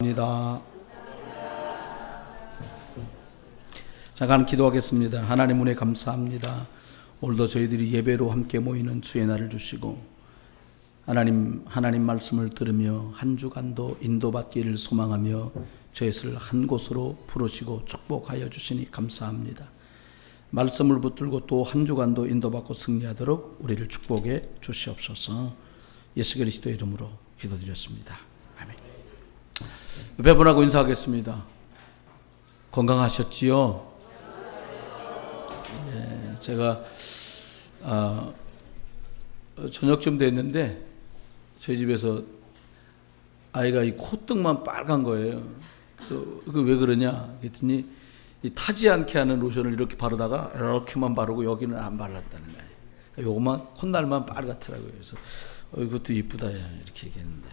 입니다. 잠깐 기도하겠습니다. 하나님 은혜 감사합니다. 오늘도 저희들이 예배로 함께 모이는 주의 날을 주시고 하나님 말씀을 들으며 한 주간도 인도받기를 소망하며 저희를 한 곳으로 부르시고 축복하여 주시니 감사합니다. 말씀을 붙들고 또 한 주간도 인도받고 승리하도록 우리를 축복해 주시옵소서. 예수 그리스도의 이름으로 기도드렸습니다. 옆에 분하고 인사하겠습니다. 건강하셨지요? 예, 제가 저녁쯤 됐는데 저희 집에서 아이가 이 콧등만 빨간 거예요. 그래서 왜 그러냐 그랬더니 이 타지 않게 하는 로션을 이렇게 바르다가 이렇게만 바르고 여기는 안 발랐다는 거예요. 요것만 콧날만 빨갛더라고요. 그래서 이것도 이쁘다 이렇게 얘기했는데,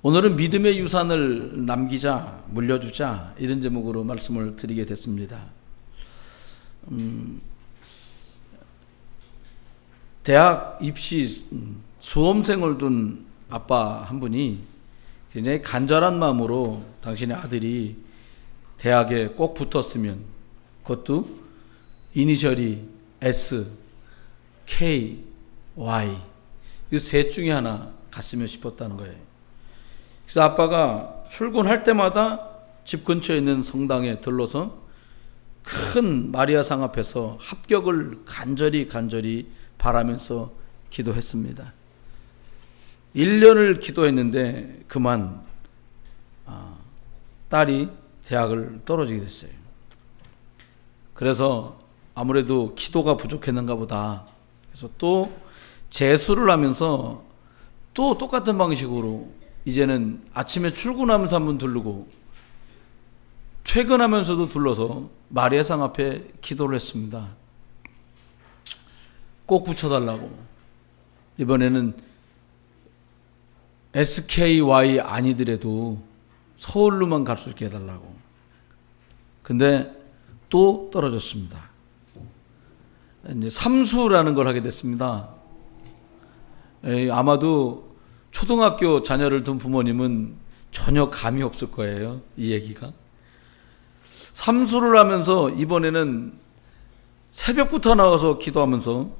오늘은 믿음의 유산을 남기자, 물려주자, 이런 제목으로 말씀을 드리게 됐습니다. 대학 입시 수험생을 둔 아빠 한 분이 굉장히 간절한 마음으로 당신의 아들이 대학에 꼭 붙었으면, 그것도 이니셜이 S, K, Y 이 셋 중에 하나 갔으면 싶었다는 거예요. 그래서 아빠가 출근할 때마다 집 근처에 있는 성당에 들러서 큰 마리아상 앞에서 합격을 간절히 바라면서 기도했습니다. 1년을 기도했는데 그만 딸이 대학을 떨어지게 됐어요. 그래서 아무래도 기도가 부족했는가 보다. 그래서 또 재수를 하면서 또 똑같은 방식으로 이제는 아침에 출근하면서 한번 들르고 퇴근하면서도 들러서 마리아상 앞에 기도를 했습니다. 꼭 붙여달라고. 이번에는 SKY 아니더라도 서울로만 갈 수 있게 해달라고. 근데 또 떨어졌습니다. 이제 삼수라는 걸 하게 됐습니다. 아마도 초등학교 자녀를 둔 부모님은 전혀 감이 없을 거예요. 이 얘기가. 삼수를 하면서 이번에는 새벽부터 나와서 기도하면서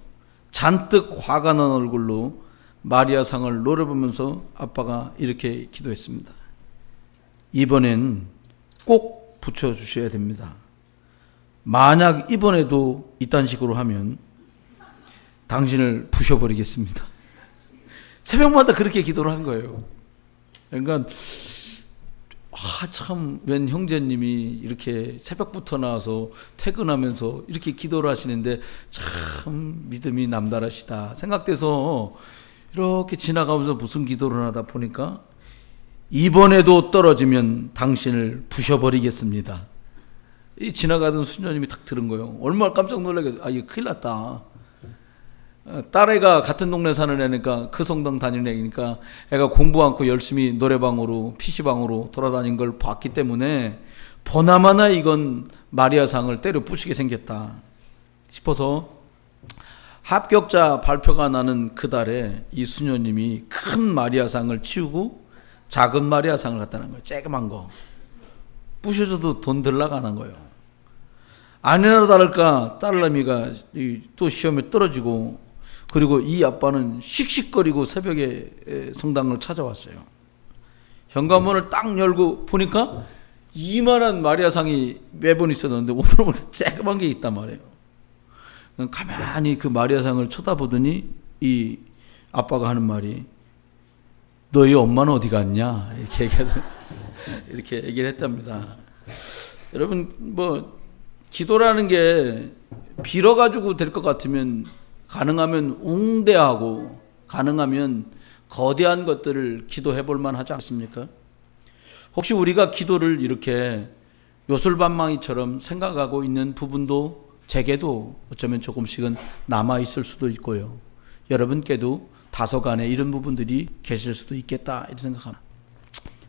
잔뜩 화가 난 얼굴로 마리아상을 노려보면서 아빠가 이렇게 기도했습니다. 이번엔 꼭 붙여주셔야 됩니다. 만약 이번에도 이딴 식으로 하면 당신을 부셔버리겠습니다. 새벽마다 그렇게 기도를 한 거예요. 그러니까 참 웬 형제님이 이렇게 새벽부터 나와서 퇴근하면서 이렇게 기도를 하시는데 참 믿음이 남다르시다 생각돼서 이렇게 지나가면서 무슨 기도를 하다 보니까 이번에도 떨어지면 당신을 부셔버리겠습니다. 이 지나가던 수녀님이 탁 들은 거예요. 얼마나 깜짝 놀라겠어요. 이거 큰일 났다. 딸애가 같은 동네 사는 애니까 그 성당 다니는 애니까 애가 공부 않고 열심히 노래방으로 PC방으로 돌아다닌 걸 봤기 때문에 보나마나 이건 마리아상을 때려 부시게 생겼다 싶어서 합격자 발표가 나는 그달에 이 수녀님이 큰 마리아상을 치우고 작은 마리아상을 갖다 놓은 거예요. 쬐그만 거. 부셔줘도 돈 덜 나가는 거예요. 아니나 다를까 딸내미가 또 시험에 떨어지고, 그리고 이 아빠는 씩씩거리고 새벽에 성당을 찾아왔어요. 현관문을 딱 열고 보니까 이만한 마리아상이 매번 있었는데 오늘은 보니까 쬐그만 게 있단 말이에요. 가만히 그 마리아상을 쳐다보더니 이 아빠가 하는 말이 너희 엄마는 어디 갔냐 이렇게 얘기를 했답니다. 여러분 기도라는 게 빌어가지고 될 것 같으면 가능하면 웅대하고 가능하면 거대한 것들을 기도해 볼 만하지 않습니까? 혹시 우리가 기도를 이렇게 요술반망이처럼 생각하고 있는 부분도 제게도 어쩌면 조금씩은 남아있을 수도 있고요. 여러분께도 다소간에 이런 부분들이 계실 수도 있겠다 이렇게 생각합니다.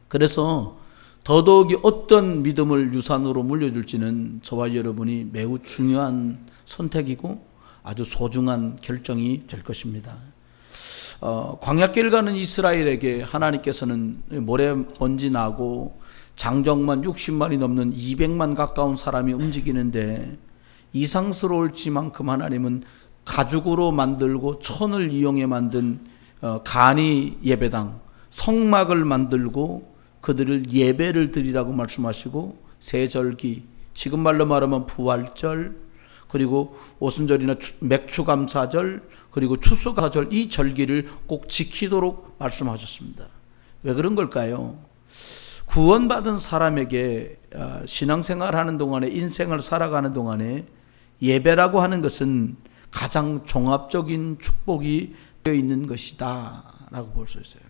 그래서 더더욱이 어떤 믿음을 유산으로 물려줄지는 저와 여러분이 매우 중요한 선택이고 아주 소중한 결정이 될 것입니다. 광야길 가는 이스라엘에게 하나님께서는 모래 먼지 나고 장정만 60만이 넘는 200만 가까운 사람이 움직이는데 이상스러울지만큼 하나님은 가죽으로 만들고 천을 이용해 만든 간이 예배당, 성막을 만들고 그들을 예배를 드리라고 말씀하시고 세절기, 지금 말로 말하면 부활절, 그리고 오순절이나 맥추감사절, 그리고 추수감사절, 이 절기를 꼭 지키도록 말씀하셨습니다. 왜 그런 걸까요? 구원받은 사람에게 신앙생활하는 동안에, 인생을 살아가는 동안에 예배라고 하는 것은 가장 종합적인 축복이 되어 있는 것이다 라고 볼 수 있어요.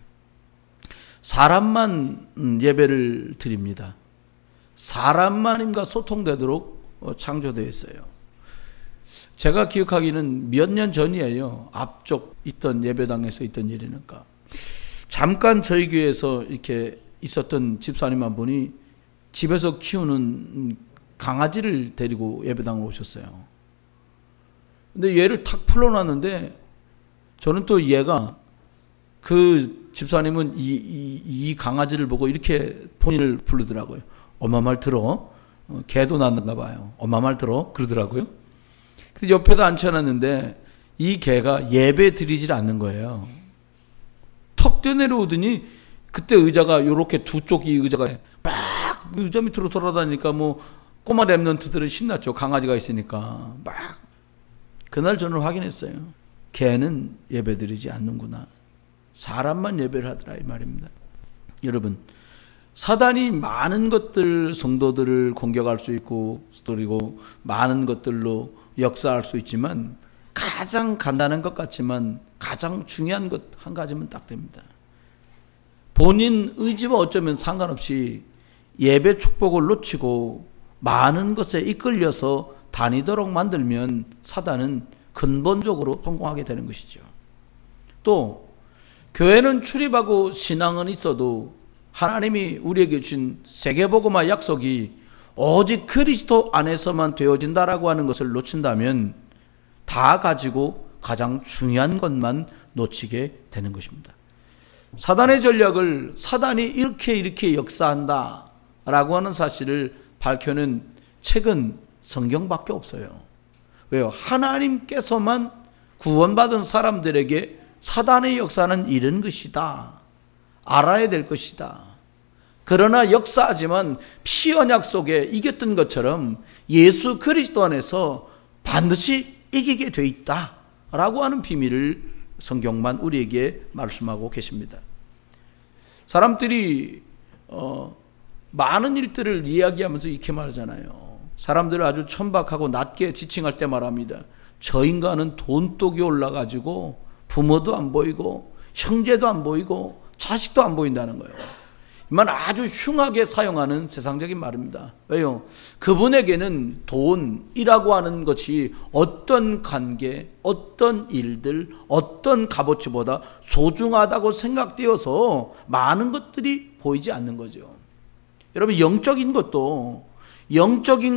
사람만 예배를 드립니다. 사람만 하나님과 소통되도록 창조되어 있어요. 제가 기억하기는 몇 년 전이에요. 앞쪽 있던 예배당에서 있던 일이니까. 잠깐 저희 교회에서 이렇게 있었던 집사님 한 분이 집에서 키우는 강아지를 데리고 예배당을 오셨어요. 근데 얘를 탁 풀어놨는데 저는 또 얘가, 그 집사님은 이 강아지를 보고 이렇게 본인을 부르더라고요. 엄마 말 들어? 개도 낳는가 봐요. 엄마 말 들어? 그러더라고요. 근데 옆에서 앉혀놨는데 이 개가 예배 드리질 않는 거예요. 턱 뛰어내려오더니 그때 의자가 이렇게 두 쪽이 의자가 막 의자 밑으로 돌아다니니까 뭐 꼬마 랩런트들은 신났죠. 강아지가 있으니까 막. 그날 저는 확인했어요. 개는 예배 드리지 않는구나. 사람만 예배를 하더라 이 말입니다. 여러분, 사단이 많은 것들, 성도들을 공격할 수 있고 그리고 많은 것들로 역사할 수 있지만 가장 간단한 것 같지만 가장 중요한 것 한 가지면 딱 됩니다. 본인 의지와 어쩌면 상관없이 예배 축복을 놓치고 많은 것에 이끌려서 다니도록 만들면 사단은 근본적으로 성공하게 되는 것이죠. 또 교회는 출입하고 신앙은 있어도 하나님이 우리에게 주신 세계복음화 약속이 오직 그리스도 안에서만 되어진다라고 하는 것을 놓친다면 다 가지고 가장 중요한 것만 놓치게 되는 것입니다. 사단의 전략을 사단이 이렇게 역사한다 라고 하는 사실을 밝혀낸 책은 성경밖에 없어요. 왜요? 하나님께서만 구원받은 사람들에게 사단의 역사는 이런 것이다, 알아야 될 것이다. 그러나 역사하지만 피 언약 속에 이겼던 것처럼 예수 그리스도 안에서 반드시 이기게 돼 있다 라고 하는 비밀을 성경만 우리에게 말씀하고 계십니다. 사람들이 많은 일들을 이야기하면서 이렇게 말하잖아요. 사람들을 아주 천박하고 낮게 지칭할 때 말합니다. 저 인간은 돈독이 올라가지고 부모도 안 보이고 형제도 안 보이고 자식도 안 보인다는 거예요. 이만 아주 흉하게 사용하는 세상적인 말입니다. 왜요? 그분에게는 돈이라고 하는 것이 어떤 관계, 어떤 일들, 어떤 값어치보다 소중하다고 생각되어서 많은 것들이 보이지 않는 거죠. 여러분, 영적인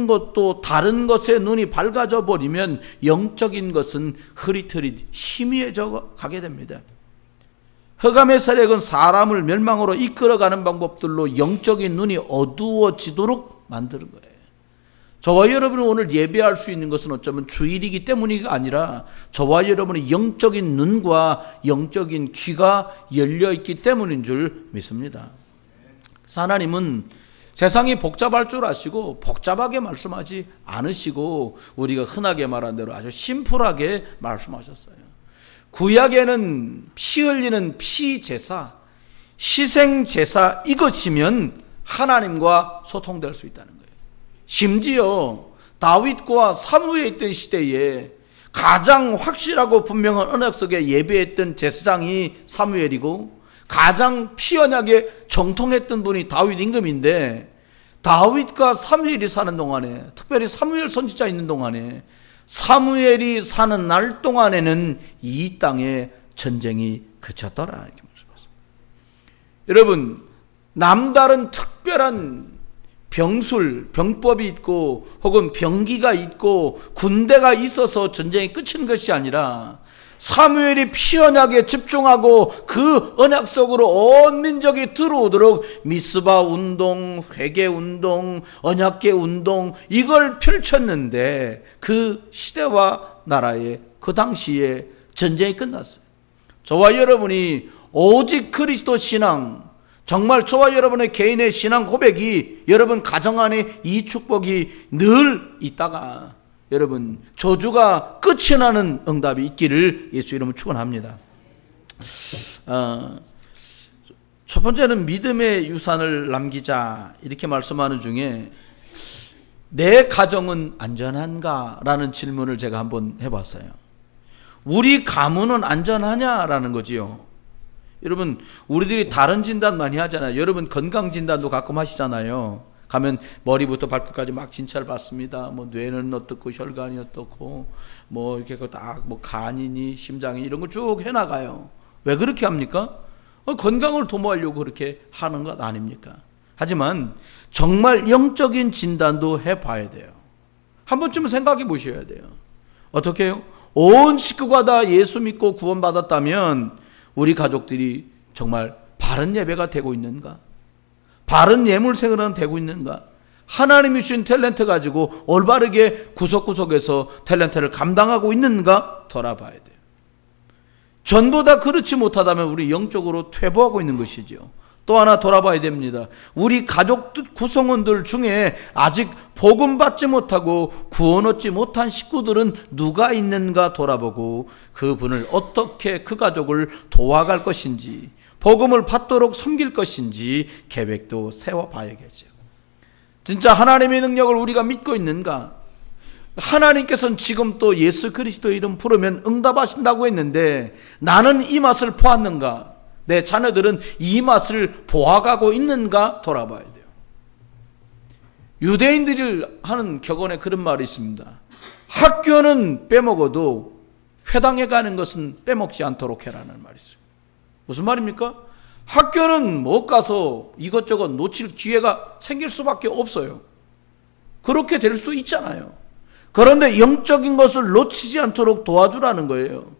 것도 다른 것에 눈이 밝아져 버리면 영적인 것은 흐릿흐릿 희미해져 가게 됩니다. 흑암의 세력은 사람을 멸망으로 이끌어가는 방법들로 영적인 눈이 어두워지도록 만드는 거예요. 저와 여러분은 오늘 예배할 수 있는 것은 어쩌면 주일이기 때문이 아니라 저와 여러분의 영적인 눈과 영적인 귀가 열려있기 때문인 줄 믿습니다. 하나님은 세상이 복잡할 줄 아시고 복잡하게 말씀하지 않으시고 우리가 흔하게 말한 대로 아주 심플하게 말씀하셨어요. 구약에는 피 흘리는 피제사, 희생제사 이것이면 하나님과 소통될 수 있다는 거예요. 심지어 다윗과 사무엘에 있던 시대에 가장 확실하고 분명한 언약 속에 예배했던 제사장이 사무엘이고 가장 피 언약에 정통했던 분이 다윗 임금인데 다윗과 사무엘이 사는 동안에, 특별히 사무엘 선지자 있는 동안에, 사무엘이 사는 날 동안에는 이 땅에 전쟁이 그쳤더라 이렇게 말씀하셨습니다. 여러분, 남다른 특별한 병법이 있고 혹은 병기가 있고 군대가 있어서 전쟁이 끝인 것이 아니라 사무엘이 피 언약에 집중하고 그 언약 속으로 온 민족이 들어오도록 미스바 운동, 회개 운동, 언약궤 운동 이걸 펼쳤는데 그 시대와 나라에 그 당시에 전쟁이 끝났어요. 저와 여러분이 오직 그리스도 신앙, 정말 저와 여러분의 개인의 신앙 고백이 여러분 가정 안에 이 축복이 늘 있다가 여러분 저주가 끝이 나는 응답이 있기를 예수 이름으로 축원합니다. 첫 번째는 믿음의 유산을 남기자 이렇게 말씀하는 중에 내 가정은 안전한가? 라는 질문을 제가 한번 해봤어요. 우리 가문은 안전하냐라는 거지요. 여러분 우리들이 다른 진단 많이 하잖아요. 여러분 건강 진단도 가끔 하시잖아요. 가면 머리부터 발끝까지 막 진찰 받습니다. 뭐 뇌는 어떻고 혈관이 어떻고 뭐 이렇게 다 뭐 간이니 심장이 이런 거 쭉 해나가요. 왜 그렇게 합니까? 건강을 도모하려고 그렇게 하는 것 아닙니까? 하지만 정말 영적인 진단도 해봐야 돼요. 한 번쯤은 생각해 보셔야 돼요. 어떻게 해요? 온 식구가 다 예수 믿고 구원받았다면 우리 가족들이 정말 바른 예배가 되고 있는가? 바른 예물 생활은 되고 있는가? 하나님이 주신 탤런트 가지고 올바르게 구석구석에서 탤런트를 감당하고 있는가? 돌아봐야 돼요. 전부 다 그렇지 못하다면 우리 영적으로 퇴보하고 있는 것이죠. 또 하나 돌아봐야 됩니다. 우리 가족 구성원들 중에 아직 복음 받지 못하고 구원 얻지 못한 식구들은 누가 있는가 돌아보고 그분을 어떻게 그 가족을 도와갈 것인지 복음을 받도록 섬길 것인지 계획도 세워봐야겠죠. 진짜 하나님의 능력을 우리가 믿고 있는가? 하나님께서는 지금 또 예수 그리스도 이름 부르면 응답하신다고 했는데 나는 이 맛을 보았는가? 내 자녀들은 이 맛을 보아가고 있는가 돌아봐야 돼요. 유대인들이 하는 격언에 그런 말이 있습니다. 학교는 빼먹어도 회당에 가는 것은 빼먹지 않도록 해라는 말이 있어요. 무슨 말입니까? 학교는 못 가서 이것저것 놓칠 기회가 생길 수밖에 없어요. 그렇게 될 수도 있잖아요. 그런데 영적인 것을 놓치지 않도록 도와주라는 거예요.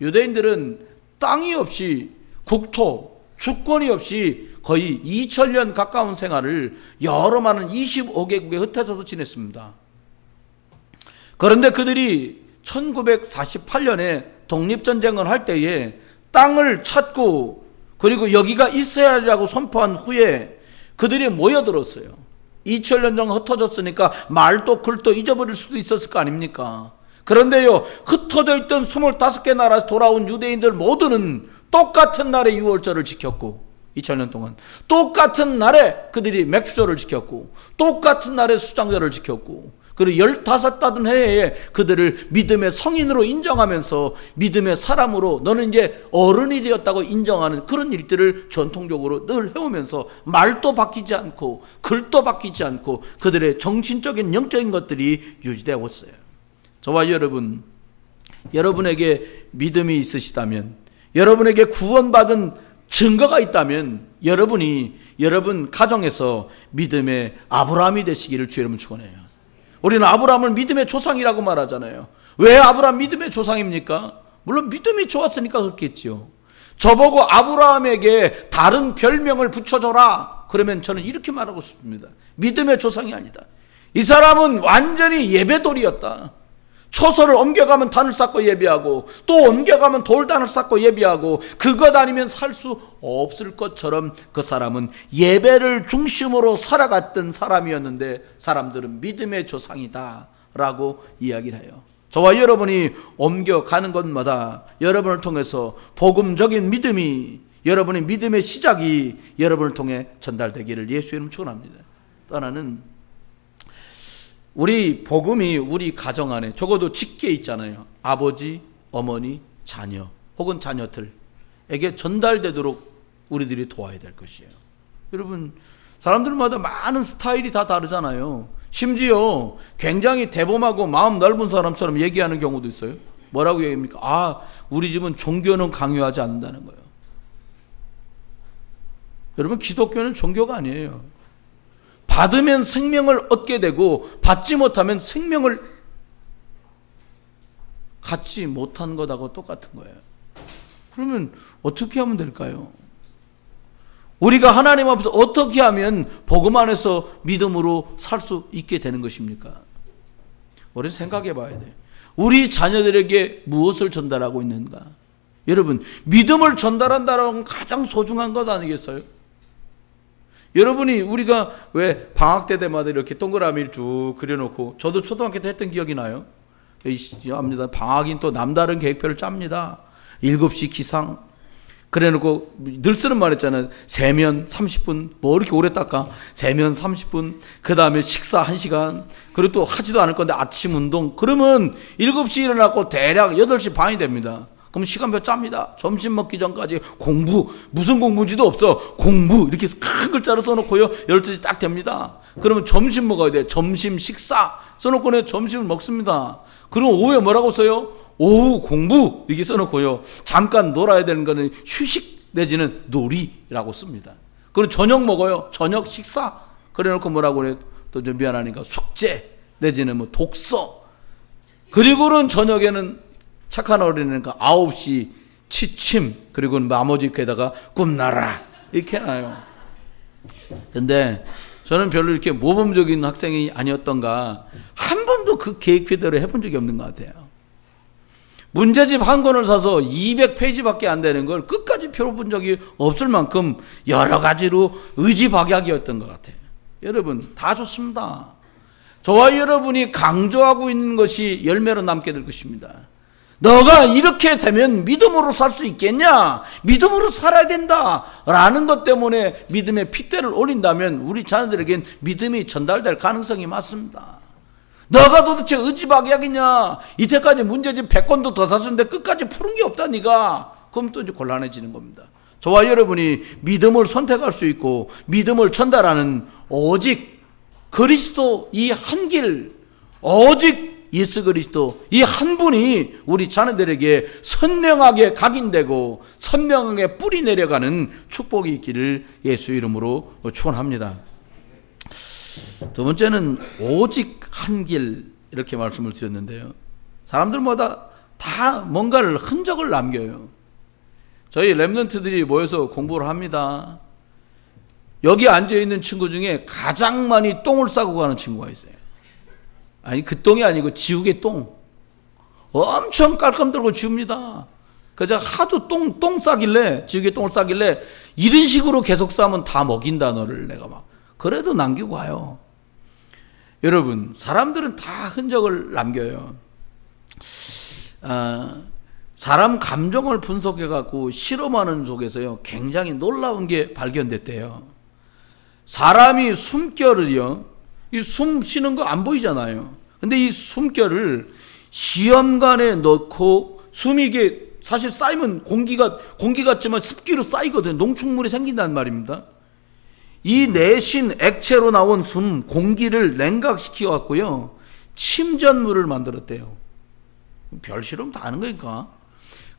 유대인들은 땅이 없이 국토, 주권이 없이 거의 2000년 가까운 생활을 여러 많은 25개국에 흩어져서 지냈습니다. 그런데 그들이 1948년에 독립전쟁을 할 때에 땅을 찾고 그리고 여기가 이스라엘이라고 선포한 후에 그들이 모여들었어요. 2000년 정도 흩어졌으니까 말도 글도 잊어버릴 수도 있었을 거 아닙니까? 그런데요, 흩어져 있던 25개 나라에서 돌아온 유대인들 모두는 똑같은 날에 유월절을 지켰고 2000년 동안 똑같은 날에 그들이 맥주절을 지켰고 똑같은 날에 수장절을 지켰고 그리고 15다른 해에 그들을 믿음의 성인으로 인정하면서 믿음의 사람으로 너는 이제 어른이 되었다고 인정하는 그런 일들을 전통적으로 늘 해오면서 말도 바뀌지 않고 글도 바뀌지 않고 그들의 정신적인 영적인 것들이 유지되어 왔어요. 저와 여러분, 여러분에게 믿음이 있으시다면, 여러분에게 구원받은 증거가 있다면 여러분이 여러분 가정에서 믿음의 아브라함이 되시기를 주 여러분 축원해요. 우리는 아브라함을 믿음의 조상이라고 말하잖아요. 왜 아브라함 믿음의 조상입니까? 물론 믿음이 좋았으니까 그렇겠죠. 저보고 아브라함에게 다른 별명을 붙여줘라 그러면 저는 이렇게 말하고 싶습니다. 믿음의 조상이 아니다. 이 사람은 완전히 예배돌이였다. 초소를 옮겨가면 단을 쌓고 예배하고 또 옮겨가면 돌단을 쌓고 예배하고 그것 아니면 살 수 없을 것처럼 그 사람은 예배를 중심으로 살아갔던 사람이었는데 사람들은 믿음의 조상이다 라고 이야기를 해요. 저와 여러분이 옮겨가는 곳마다 여러분을 통해서 복음적인 믿음이, 여러분의 믿음의 시작이 여러분을 통해 전달되기를 예수 이름 축원합니다. 또 하나는 우리 복음이 우리 가정 안에 적어도 짙게 있잖아요. 아버지, 어머니, 자녀 혹은 자녀들에게 전달되도록 우리들이 도와야 될 것이에요. 여러분, 사람들마다 많은 스타일이 다 다르잖아요. 심지어 굉장히 대범하고 마음 넓은 사람처럼 얘기하는 경우도 있어요. 뭐라고 얘기합니까? 아, 우리 집은 종교는 강요하지 않는다는 거예요. 여러분, 기독교는 종교가 아니에요. 받으면 생명을 얻게 되고 받지 못하면 생명을 갖지 못한 것하고 똑같은 거예요. 그러면 어떻게 하면 될까요? 우리가 하나님 앞에서 어떻게 하면 복음 안에서 믿음으로 살 수 있게 되는 것입니까? 우리 생각해 봐야 돼요. 우리 자녀들에게 무엇을 전달하고 있는가? 여러분, 믿음을 전달한다는 건 가장 소중한 것 아니겠어요? 여러분이 우리가 왜 방학 때마다 이렇게 동그라미를 쭉 그려놓고, 저도 초등학교 때 했던 기억이 나요. 압니다. 방학인 또 남다른 계획표를 짭니다. 7시 기상. 그래놓고 늘 쓰는 말 있잖아요. 세면 30분, 뭐 이렇게 오래 닦아. 세면 30분, 그 다음에 식사 1시간, 그리고 또 하지도 않을 건데 아침 운동. 그러면 7시 일어나고 대략 8시 반이 됩니다. 그럼 시간표 짭니다. 점심 먹기 전까지 공부, 무슨 공부인지도 없어. 공부, 이렇게 큰 글자로 써놓고요. 12시 딱 됩니다. 그러면 점심 먹어야 돼. 점심 식사 써놓고 점심을 먹습니다. 그럼 오후에 뭐라고 써요? 오후 공부 이렇게 써놓고요. 잠깐 놀아야 되는 거는 휴식 내지는 놀이라고 씁니다. 그리고 저녁 먹어요. 저녁 식사. 그래놓고 뭐라고 그래요? 또 좀 미안하니까 숙제 내지는 뭐 독서. 그리고는 저녁에는 착한 어린이니까 9시 취침. 그리고 나머지 게다가 꿈나라 이렇게 해놔요. 근데 저는 별로 이렇게 모범적인 학생이 아니었던가, 한 번도 그 계획표대로 해본 적이 없는 것 같아요. 문제집 한 권을 사서 200페이지밖에 안 되는 걸 끝까지 펴본 적이 없을 만큼 여러 가지로 의지박약이었던 것 같아요. 여러분, 다 좋습니다. 저와 여러분이 강조하고 있는 것이 열매로 남게 될 것입니다. 너가 이렇게 되면 믿음으로 살 수 있겠냐? 믿음으로 살아야 된다 라는 것 때문에 믿음의 핏대를 올린다면 우리 자녀들에겐 믿음이 전달될 가능성이 많습니다. 너가 도대체 의지박약이냐? 이때까지 문제집 100권도 더 샀는데 끝까지 푸른 게 없다 네가. 그럼 또 이제 곤란해지는 겁니다. 저와 여러분이 믿음을 선택할 수 있고 믿음을 전달하는 오직 그리스도 이 한 길, 오직 예수 그리스도 이 한 분이 우리 자녀들에게 선명하게 각인되고 선명하게 뿌리 내려가는 축복이 있기를 예수 이름으로 축원합니다. 두 번째는 오직 한 길, 이렇게 말씀을 드렸는데요. 사람들마다 다 뭔가를 흔적을 남겨요. 저희 렘넌트들이 모여서 공부를 합니다. 여기 앉아있는 친구 중에 가장 많이 똥을 싸고 가는 친구가 있어요. 아니, 그 똥이 아니고 지우개 똥. 엄청 깔끔 들고 지웁니다. 그저 하도 똥 싸길래, 지우개 똥을 싸길래 이런 식으로 계속 싸면 다 먹인다 너를, 내가 막. 그래도 남기고 와요. 여러분, 사람들은 다 흔적을 남겨요. 사람 감정을 분석해갖고 실험하는 속에서요, 굉장히 놀라운 게 발견됐대요. 사람이 숨결을요, 이 숨 쉬는 거 안 보이잖아요. 근데 이 숨결을 시험관에 넣고 숨이 이게 사실 쌓이면 공기 같지만 습기로 쌓이거든요. 농축물이 생긴다는 말입니다. 이 내신 액체로 나온 숨, 공기를 냉각시켜 갖고요, 침전물을 만들었대요. 별 실험 다 하는 거니까.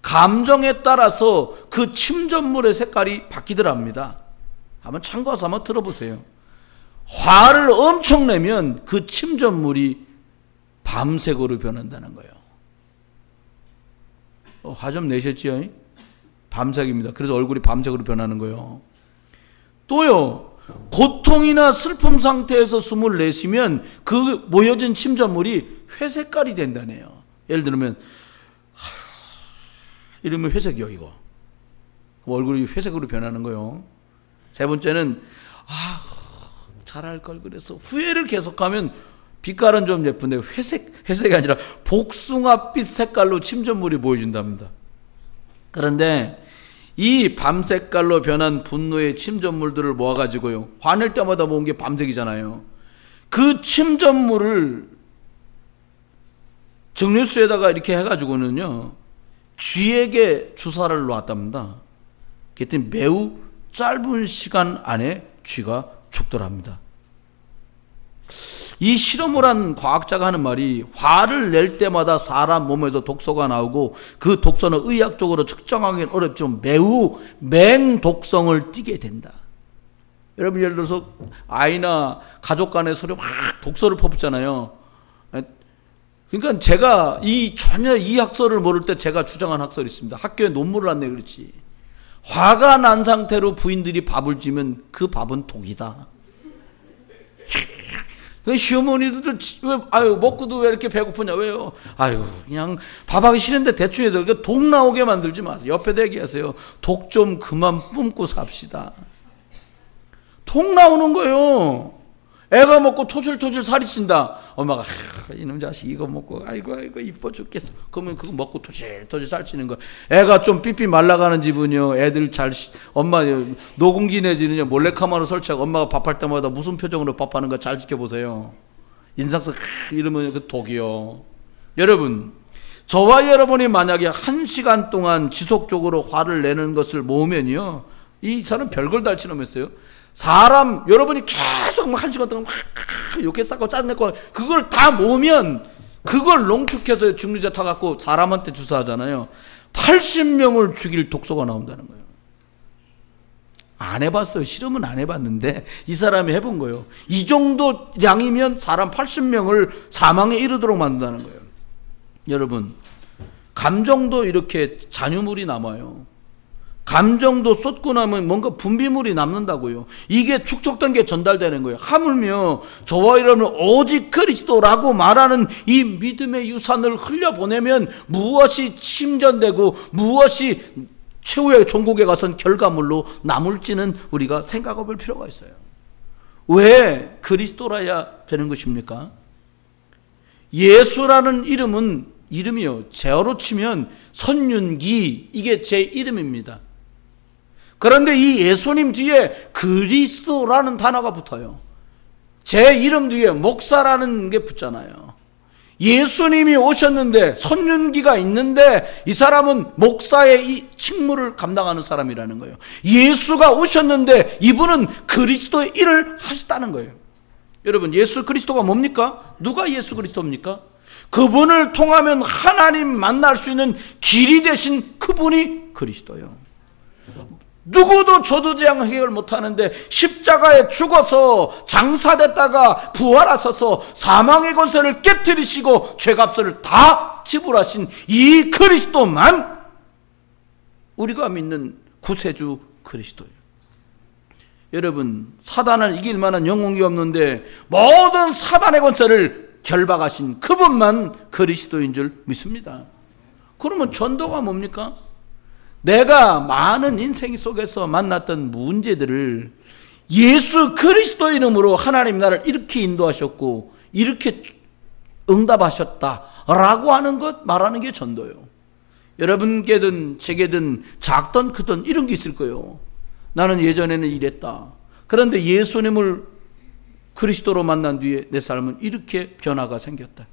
감정에 따라서 그 침전물의 색깔이 바뀌더랍니다. 한번 참고해서 한번 들어보세요. 화를 엄청 내면 그 침전물이 밤색으로 변한다는 거예요. 화 좀 내셨지요? 밤색입니다. 그래서 얼굴이 밤색으로 변하는 거예요. 또요, 고통이나 슬픔 상태에서 숨을 내쉬면 그 모여진 침전물이 회색깔이 된다네요. 예를 들면 이러면 회색이요, 이거. 얼굴이 회색으로 변하는 거예요. 세 번째는 잘할 걸 그래서 후회를 계속하면 빛깔은 좀 예쁜데 회색이 아니라 복숭아빛 색깔로 침전물이 보여준답니다. 그런데 이 밤색깔로 변한 분노의 침전물들을 모아가지고요, 화낼 때마다 모은 게 밤색이잖아요. 그 침전물을 정류수에다가 이렇게 해가지고는요, 쥐에게 주사를 놨답니다. 그랬더니 매우 짧은 시간 안에 쥐가 죽더랍니다. 이 실험을 한 과학자가 하는 말이, 화를 낼 때마다 사람 몸에서 독소가 나오고 그 독소는 의학적으로 측정하기는 어렵지만 매우 맹독성을 띠게 된다. 여러분, 예를 들어서 아이나 가족 간의 서로 막 독소를 퍼붓잖아요. 그러니까 제가 전혀 이 학설을 모를 때 제가 주장한 학설이 있습니다. 학교에 논문을 안 내 그렇지. 화가 난 상태로 부인들이 밥을 주면 그 밥은 독이다. 시어머니들도 아유 먹고도 왜 이렇게 배고프냐 왜요? 아유 그냥 밥하기 싫은데 대충 해서 독 나오게 만들지 마세요. 옆에다 얘기하세요. 독 좀 그만 뿜고 삽시다. 독 나오는 거예요. 애가 먹고 토질토질 살이 찐다. 엄마가 이놈 자식 이거 먹고 아이고 이뻐 죽겠어. 그러면 그거 먹고 토질토질 살 찌는 거. 애가 좀 삐삐 말라가는 집은요. 애들 엄마 노공기 내지는요. 몰래카메라 설치하고 엄마가 밥할 때마다 무슨 표정으로 밥하는 거 잘 지켜보세요. 인상석 이러면 그 독이요. 여러분 저와 여러분이 만약에 1시간 동안 지속적으로 화를 내는 것을 모으면요. 이 사람 별걸 다 치놈했어요. 사람 여러분이 계속 1시간 동안 욕해 싸고 짜내고 그걸 다 모으면 그걸 농축해서 중류자 타갖고 사람한테 주사하잖아요. 80명을 죽일 독소가 나온다는 거예요. 안 해봤어요. 실험은 안 해봤는데 이 사람이 해본 거예요. 이 정도 양이면 사람 80명을 사망에 이르도록 만든다는 거예요. 여러분 감정도 이렇게 잔유물이 남아요. 감정도 쏟고 나면 뭔가 분비물이 남는다고요. 이게 축적된 게 전달되는 거예요. 하물며 저와 여러분은 오직 그리스도라고 말하는 이 믿음의 유산을 흘려보내면 무엇이 침전되고 무엇이 최후의 종국에 가선 결과물로 남을지는 우리가 생각해 볼 필요가 있어요. 왜 그리스도라야 되는 것입니까? 예수라는 이름이요. 제어로 치면 선윤기 이게 제 이름입니다. 그런데 이 예수님 뒤에 그리스도라는 단어가 붙어요. 제 이름 뒤에 목사라는 게 붙잖아요. 예수님이 오셨는데 선윤기가 있는데 이 사람은 목사의 이 직무를 감당하는 사람이라는 거예요. 예수가 오셨는데 이분은 그리스도의 일을 하셨다는 거예요. 여러분 예수 그리스도가 뭡니까? 누가 예수 그리스도입니까? 그분을 통하면 하나님 만날 수 있는 길이 되신 그분이 그리스도예요. 누구도 저도지향 해결 못하는데 십자가에 죽어서 장사됐다가 부활하셔서 사망의 권세를 깨뜨리시고 죄값을 다 지불하신 이 그리스도만 우리가 믿는 구세주 그리스도예요. 여러분 사단을 이길 만한 영웅이 없는데 모든 사단의 권세를 결박하신 그분만 그리스도인 줄 믿습니다. 그러면 전도가 뭡니까? 내가 많은 인생 속에서 만났던 문제들을 예수 그리스도 이름으로 하나님 나를 이렇게 인도하셨고 이렇게 응답하셨다라고 하는 것 말하는 게 전도예요. 여러분께든 제게든 작든 크든 이런 게 있을 거예요. 나는 예전에는 이랬다. 그런데 예수님을 그리스도로 만난 뒤에 내 삶은 이렇게 변화가 생겼다.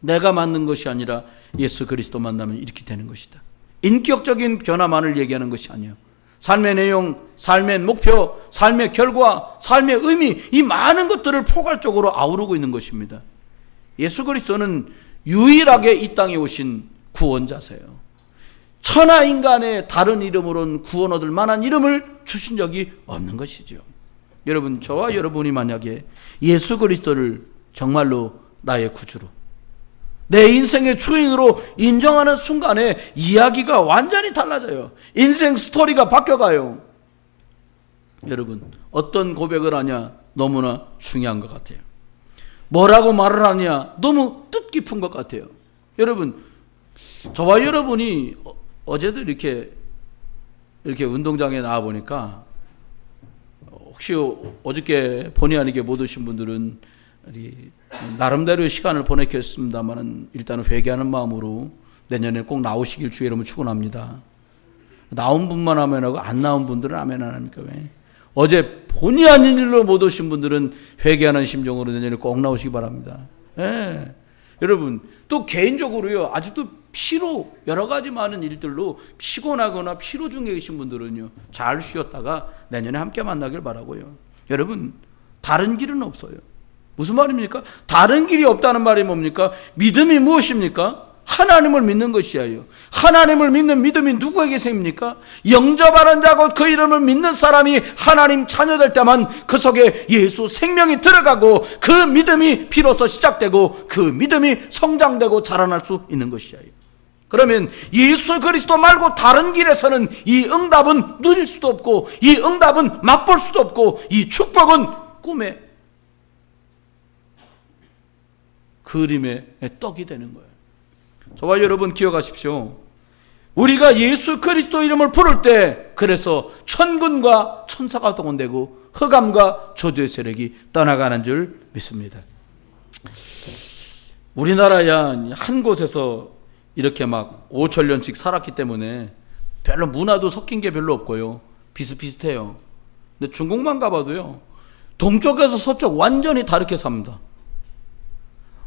내가 만든 것이 아니라 예수 그리스도 만나면 이렇게 되는 것이다. 인격적인 변화만을 얘기하는 것이 아니에요. 삶의 내용, 삶의 목표, 삶의 결과, 삶의 의미 이 많은 것들을 포괄적으로 아우르고 있는 것입니다. 예수 그리스도는 유일하게 이 땅에 오신 구원자세요. 천하 인간의 다른 이름으로는 구원 얻을 만한 이름을 주신 적이 없는 것이죠. 여러분 저와 여러분이 만약에 예수 그리스도를 정말로 나의 구주로 내 인생의 주인으로 인정하는 순간에 이야기가 완전히 달라져요. 인생 스토리가 바뀌어가요. 여러분 어떤 고백을 하냐 너무나 중요한 것 같아요. 뭐라고 말을 하냐 너무 뜻깊은 것 같아요. 여러분 저와 여러분이 어제도 이렇게 운동장에 나와 보니까 혹시 어저께 본의 아니게 못 오신 분들은 나름대로 시간을 보냈겠습니다만 일단은 회개하는 마음으로 내년에 꼭 나오시길 주의 이름으로 축원합니다. 나온 분만 아멘하고 안 나온 분들은 아멘 안 합니까? 왜? 어제 본의 아닌 일로 못 오신 분들은 회개하는 심정으로 내년에 꼭 나오시기 바랍니다. 예. 여러분 또 개인적으로요 아직도 피로 여러 가지 많은 일들로 피곤하거나 피로 중에 계신 분들은요 잘 쉬었다가 내년에 함께 만나길 바라고요. 여러분 다른 길은 없어요. 무슨 말입니까? 다른 길이 없다는 말이 뭡니까? 믿음이 무엇입니까? 하나님을 믿는 것이에요. 하나님을 믿는 믿음이 누구에게 생깁니까? 영접하는 자고 그 이름을 믿는 사람이 하나님 자녀될 때만 그 속에 예수 생명이 들어가고 그 믿음이 비로소 시작되고 그 믿음이 성장되고 자라날 수 있는 것이에요. 그러면 예수 그리스도 말고 다른 길에서는 이 응답은 누릴 수도 없고 이 응답은 맛볼 수도 없고 이 축복은 꿈의 그림의 떡이 되는 거예요. 저와 여러분 기억하십시오. 우리가 예수 그리스도 이름을 부를 때 그래서 천군과 천사가 동원되고 흑암과 저주의 세력이 떠나가는 줄 믿습니다. 우리나라야 한 곳에서 이렇게 막 5천년씩 살았기 때문에 별로 문화도 섞인 게 별로 없고요. 비슷비슷해요. 근데 중국만 가봐도요. 동쪽에서 서쪽 완전히 다르게 삽니다.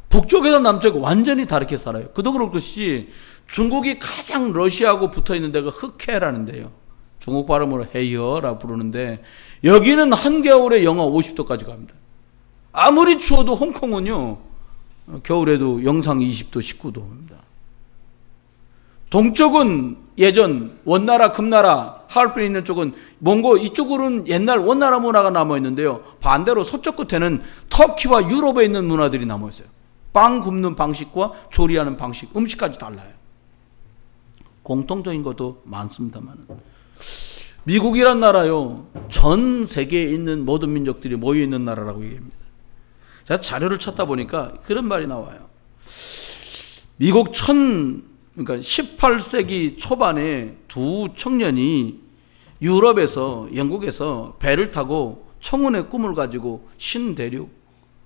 북쪽에서 남쪽 완전히 다르게 살아요. 그도 그렇듯이 중국이 가장 러시아하고 붙어있는 데가 흑해라는 데요. 중국 발음으로 헤이어라 부르는데 여기는 한겨울에 영하 50도까지 갑니다. 아무리 추워도 홍콩은요. 겨울에도 영상 20도 19도입니다. 동쪽은 예전 원나라 금나라 하얼빈에 있는 쪽은 몽고 이쪽으로는 옛날 원나라 문화가 남아있는데요. 반대로 서쪽 끝에는 터키와 유럽에 있는 문화들이 남아있어요. 빵 굽는 방식과 조리하는 방식, 음식까지 달라요. 공통적인 것도 많습니다만 미국이란 나라요. 전 세계에 있는 모든 민족들이 모여있는 나라라고 얘기합니다. 제가 자료를 찾다 보니까 그런 말이 나와요. 미국 그러니까 18세기 초반에 두 청년이 유럽에서 영국에서 배를 타고 청운의 꿈을 가지고 신대륙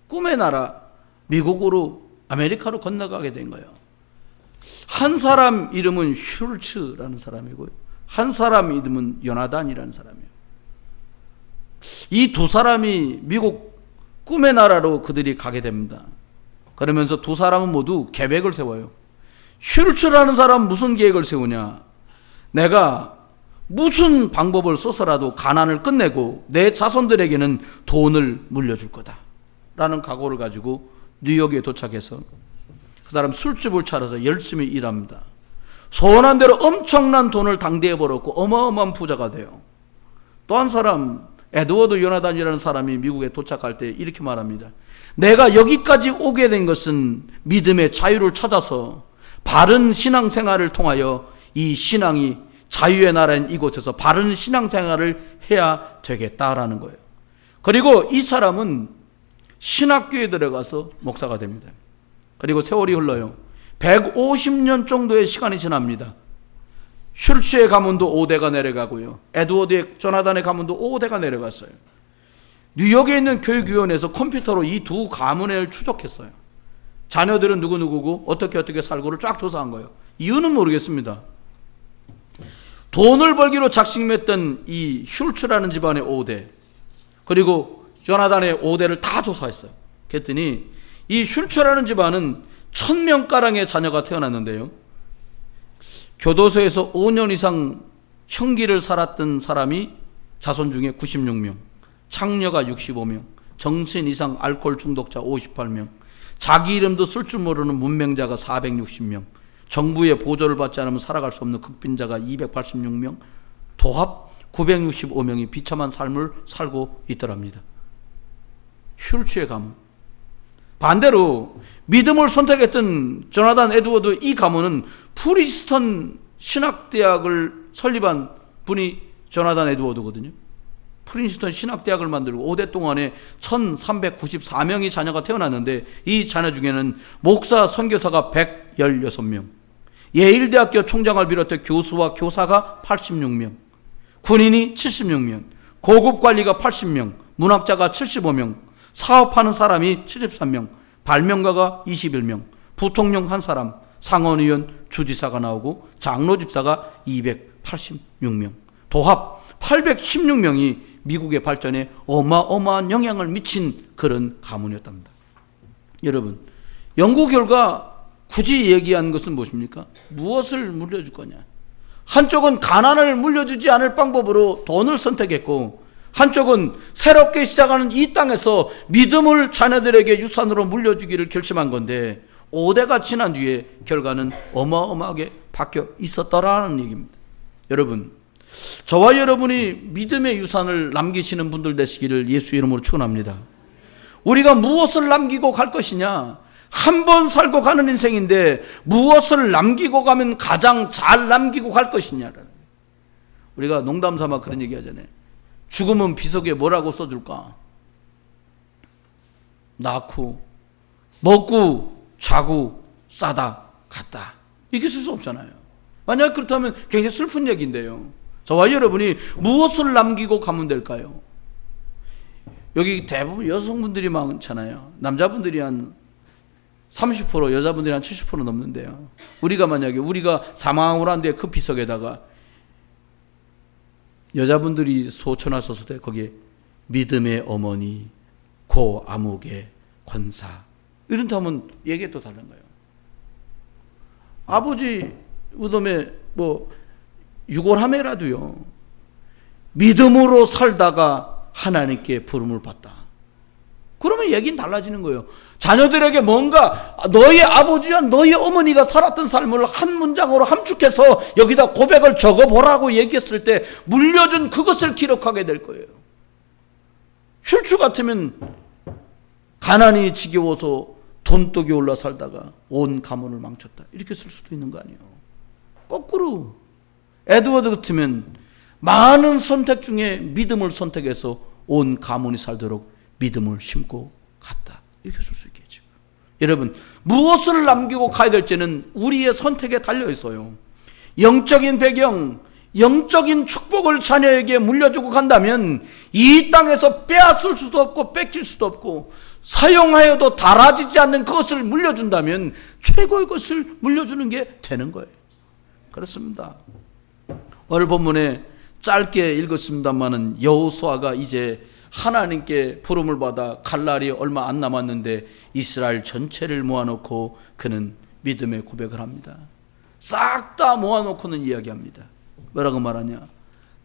꿈의 나라 미국으로 아메리카로 건너가게 된 거예요. 한 사람 이름은 슐츠라는 사람이고요. 한 사람 이름은 요나단이라는 사람이에요. 이 두 사람이 미국 꿈의 나라로 그들이 가게 됩니다. 그러면서 두 사람은 모두 계획을 세워요. 슐츠라는 사람은 무슨 계획을 세우냐? 내가 무슨 방법을 써서라도 가난을 끝내고 내 자손들에게는 돈을 물려줄 거다 라는 각오를 가지고 뉴욕에 도착해서 그 사람 술집을 차려서 열심히 일합니다. 소원한 대로 엄청난 돈을 당대에 벌었고 어마어마한 부자가 돼요. 또 한 사람 에드워드 요나단이라는 사람이 미국에 도착할 때 이렇게 말합니다. 내가 여기까지 오게 된 것은 믿음의 자유를 찾아서 바른 신앙생활을 통하여 이 신앙이 자유의 나라인 이곳에서 바른 신앙생활을 해야 되겠다라는 거예요. 그리고 이 사람은 신학교에 들어가서 목사가 됩니다. 그리고 세월이 흘러요. 150년 정도의 시간이 지납니다. 슐츠의 가문도 5대가 내려가고요. 에드워드의 조나단의 가문도 5대가 내려갔어요. 뉴욕에 있는 교육위원회에서 컴퓨터로 이 두 가문을 추적했어요. 자녀들은 누구누구고 어떻게 살고를 쫙 조사한 거예요. 이유는 모르겠습니다. 돈을 벌기로 작심했던 이 슐츠라는 집안의 5대 그리고 조나단의 5대를 다 조사했어요. 그랬더니 이 슐츠라는 집안은 1000명가량의 자녀가 태어났는데요. 교도소에서 5년 이상 형기를 살았던 사람이 자손 중에 96명, 창녀가 65명, 정신 이상 알코올 중독자 58명, 자기 이름도 쓸 줄 모르는 문맹자가 460명, 정부의 보조를 받지 않으면 살아갈 수 없는 극빈자가 286명, 도합 965명이 비참한 삶을 살고 있더랍니다. 슐츠의 가문. 반대로 믿음을 선택했던 조나단 에드워드 이 가문은 프린스턴 신학대학을 설립한 분이 조나단 에드워드거든요. 프린스턴 신학대학을 만들고 5대 동안에 1394명의 자녀가 태어났는데 이 자녀 중에는 목사, 선교사가 116명, 예일대학교 총장을 비롯해 교수와 교사가 86명, 군인이 76명, 고급관리가 80명, 문학자가 75명, 사업하는 사람이 73명, 발명가가 21명, 부통령 1사람, 상원의원, 주지사가 나오고 장로집사가 286명, 도합 816명이 미국의 발전에 어마어마한 영향을 미친 그런 가문이었답니다. 여러분, 연구 결과 굳이 얘기한 것은 무엇입니까? 무엇을 물려줄 거냐? 한쪽은 가난을 물려주지 않을 방법으로 돈을 선택했고 한쪽은 새롭게 시작하는 이 땅에서 믿음을 자녀들에게 유산으로 물려주기를 결심한 건데 5대가 지난 뒤에 결과는 어마어마하게 바뀌어 있었더라는 얘기입니다. 여러분, 저와 여러분이 믿음의 유산을 남기시는 분들 되시기를 예수 이름으로 축원합니다. 우리가 무엇을 남기고 갈 것이냐? 한 번 살고 가는 인생인데 무엇을 남기고 가면 가장 잘 남기고 갈 것이냐라는. 우리가 농담 삼아 그런 얘기 하잖아요. 죽으면 비석에 뭐라고 써줄까? 낳고 먹고 자고 싸다 갔다. 이렇게 쓸 수 없잖아요. 만약 그렇다면 굉장히 슬픈 얘기인데요. 저와 여러분이 무엇을 남기고 가면 될까요? 여기 대부분 여성분들이 많잖아요. 남자분들이 한 30%, 여자분들이 한 70% 넘는데요. 우리가 만약에 우리가 사망하고 난 뒤에 그 비석에다가 여자분들이 소천하셨을 때 거기에 믿음의 어머니, 고 아무개 권사 이런다면 얘기가 또 다른 거예요. 아버지 무덤에 뭐 유골함에라도요, 믿음으로 살다가 하나님께 부름을 받다. 그러면 얘기는 달라지는 거예요. 자녀들에게 뭔가 너희 아버지와 너희 어머니가 살았던 삶을 한 문장으로 함축해서 여기다 고백을 적어보라고 얘기했을 때 물려준 그것을 기록하게 될 거예요. 슐츠 같으면 가난이 지겨워서 돈독이 올라 살다가 온 가문을 망쳤다. 이렇게 쓸 수도 있는 거 아니에요. 거꾸로 에드워드 같으면 많은 선택 중에 믿음을 선택해서 온 가문이 살도록 믿음을 심고 갔다. 이렇게 쓸 수 있겠죠. 여러분, 무엇을 남기고 가야 될지는 우리의 선택에 달려 있어요. 영적인 배경, 영적인 축복을 자녀에게 물려주고 간다면 이 땅에서 빼앗을 수도 없고 뺏길 수도 없고 사용하여도 달아지지 않는 그것을 물려준다면 최고의 것을 물려주는 게 되는 거예요. 그렇습니다. 오늘 본문에 짧게 읽었습니다마는 여호수아가 이제 하나님께 부름을 받아 갈 날이 얼마 안 남았는데 이스라엘 전체를 모아놓고 그는 믿음의 고백을 합니다. 싹 다 모아놓고는 이야기합니다. 뭐라고 말하냐?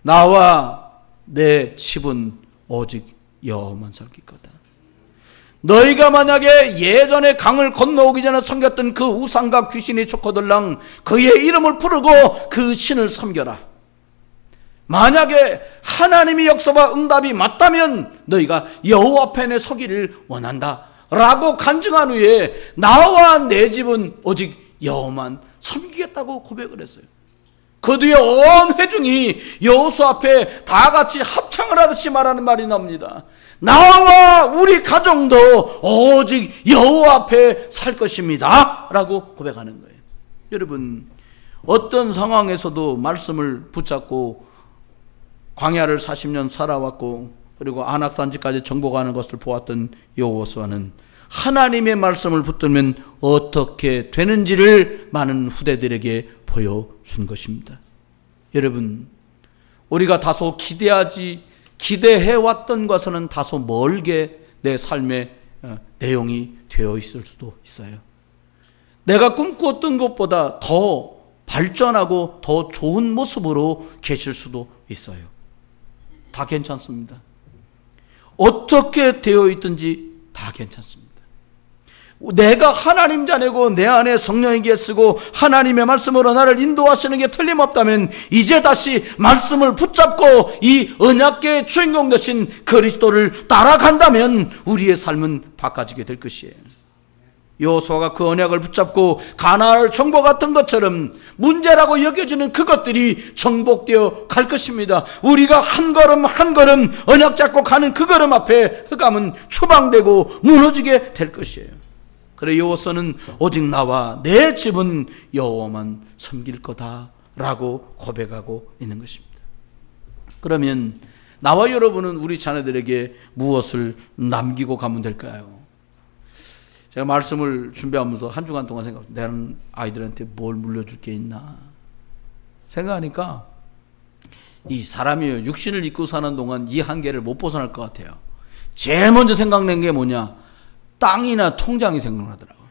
나와 내 집은 오직 여호와만 섬길 거다. 너희가 만약에 예전에 강을 건너오기 전에 섬겼던 그 우상과 귀신이 쫓거들랑 그의 이름을 부르고 그 신을 섬겨라. 만약에 하나님의 역사와 응답이 맞다면 너희가 여호와 앞에 서기를 원한다 라고 간증한 후에 나와 내 집은 오직 여호와만 섬기겠다고 고백을 했어요. 그 뒤에 온 회중이 여호수아 앞에 다 같이 합창을 하듯이 말하는 말이 나옵니다. 나와 우리 가정도 오직 여호와 앞에 살 것입니다 라고 고백하는 거예요. 여러분, 어떤 상황에서도 말씀을 붙잡고 광야를 40년 살아왔고 그리고 안악산지까지 정복하는 것을 보았던 여호수아는 하나님의 말씀을 붙들면 어떻게 되는지를 많은 후대들에게 보여준 것입니다. 여러분, 우리가 다소 기대해왔던 것은 다소 멀게 내 삶의 내용이 되어 있을 수도 있어요. 내가 꿈꾸었던 것보다 더 발전하고 더 좋은 모습으로 계실 수도 있어요. 다 괜찮습니다. 어떻게 되어 있든지 다 괜찮습니다. 내가 하나님 자녀고 내 안에 성령에게 쓰고 하나님의 말씀으로 나를 인도하시는 게 틀림없다면 이제 다시 말씀을 붙잡고 이 언약궤의 주인공 되신 그리스도를 따라간다면 우리의 삶은 바꿔지게 될 것이에요. 여호수아가 그 언약을 붙잡고 가나안을 정복했던 것처럼 문제라고 여겨지는 그것들이 정복되어 갈 것입니다. 우리가 한 걸음 한 걸음 언약 잡고 가는 그 걸음 앞에 흑암은 추방되고 무너지게 될 것이에요. 그래 여호수아는 오직 나와 내 집은 여호와만 섬길 거다라고 고백하고 있는 것입니다. 그러면 나와 여러분은 우리 자녀들에게 무엇을 남기고 가면 될까요? 제가 말씀을 준비하면서 한 주간 동안 생각했어요. 나는 아이들한테 뭘 물려줄 게 있나 생각하니까 이 사람이 육신을 입고 사는 동안 이 한계를 못 벗어날 것 같아요. 제일 먼저 생각난 게 뭐냐? 땅이나 통장이 생각나더라고요.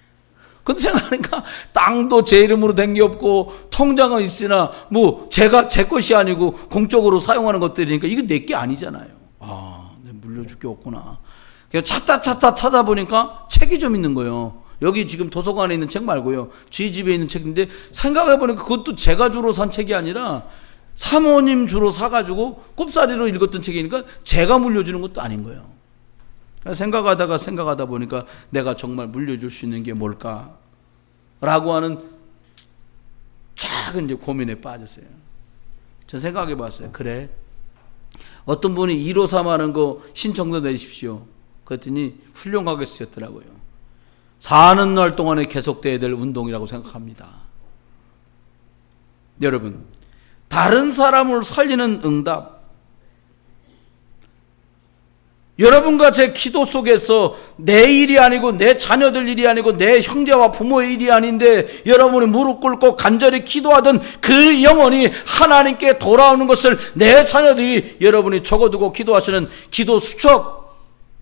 근데 생각하니까 땅도 제 이름으로 된 게 없고 통장은 있으나 뭐 제 것이 아니고 공적으로 사용하는 것들이니까 이거 내 게 아니잖아요. 아, 내가 물려줄 게 없구나. 찾다 찾아보니까 책이 좀 있는 거예요. 여기 지금 도서관에 있는 책 말고요. 저희 집에 있는 책인데 생각해보니까 그것도 제가 주로 산 책이 아니라 사모님 주로 사가지고 꼽사리로 읽었던 책이니까 제가 물려주는 것도 아닌 거예요. 생각하다 보니까 내가 정말 물려줄 수 있는 게 뭘까? 라고 하는 작은 이제 고민에 빠졌어요. 저 생각해 봤어요. 그래. 어떤 분이 153 하는 거 신청도 내십시오. 그랬더니 훌륭하게 쓰셨더라고요. 사는 날 동안에 계속돼야 될 운동이라고 생각합니다. 여러분, 다른 사람을 살리는 응답, 여러분과 제 기도 속에서 내 일이 아니고 내 자녀들 일이 아니고 내 형제와 부모의 일이 아닌데 여러분이 무릎 꿇고 간절히 기도하던 그 영혼이 하나님께 돌아오는 것을 내 자녀들이 여러분이 적어두고 기도하시는 기도 수첩,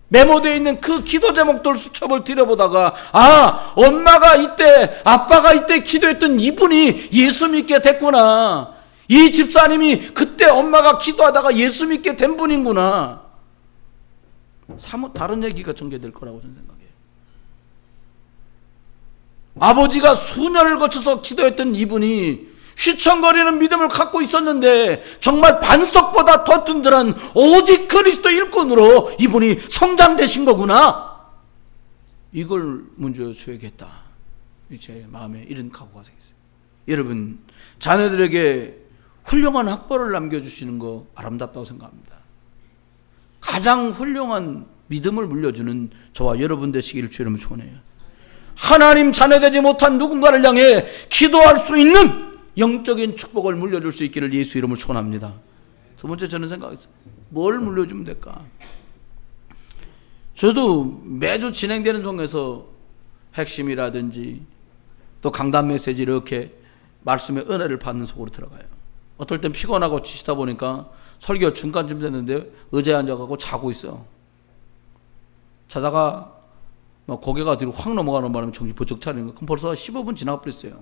메모되어 있는 그 기도 제목들 수첩을 들여보다가 엄마가 이때 아빠가 이때 기도했던 이분이 예수 믿게 됐구나. 이 집사님이 그때 엄마가 기도하다가 예수 믿게 된 분이구나. 사뭇 다른 얘기가 전개될 거라고 저는 생각해요. 아버지가 수년을 거쳐서 기도했던 이분이 휘청거리는 믿음을 갖고 있었는데 정말 반석보다 더 든든한 오직 그리스도 일꾼으로 이분이 성장되신 거구나. 이걸 먼저 줘야겠다. 제 마음에 이런 각오가 생겼어요. 여러분, 자녀들에게 훌륭한 학벌을 남겨주시는 거 아름답다고 생각합니다. 가장 훌륭한 믿음을 물려주는 저와 여러분 되시기를 주님을 축원해요. 하나님 자녀되지 못한 누군가를 향해 기도할 수 있는 영적인 축복을 물려줄 수 있기를 예수 이름으로 축원합니다. 두 번째 저는 생각했어요. 뭘 물려주면 될까? 저도 매주 진행되는 종에서 핵심이라든지 또 강단 메시지 이렇게 말씀의 은혜를 받는 속으로 들어가요. 어떨 땐 피곤하고 지치다 보니까 설교 중간쯤 됐는데 의자에 앉아가고 자고 있어요. 자다가 고개가 뒤로 확 넘어가는 바람에 정신 번쩍 차리는 거. 그럼 벌써 15분 지나버렸어요.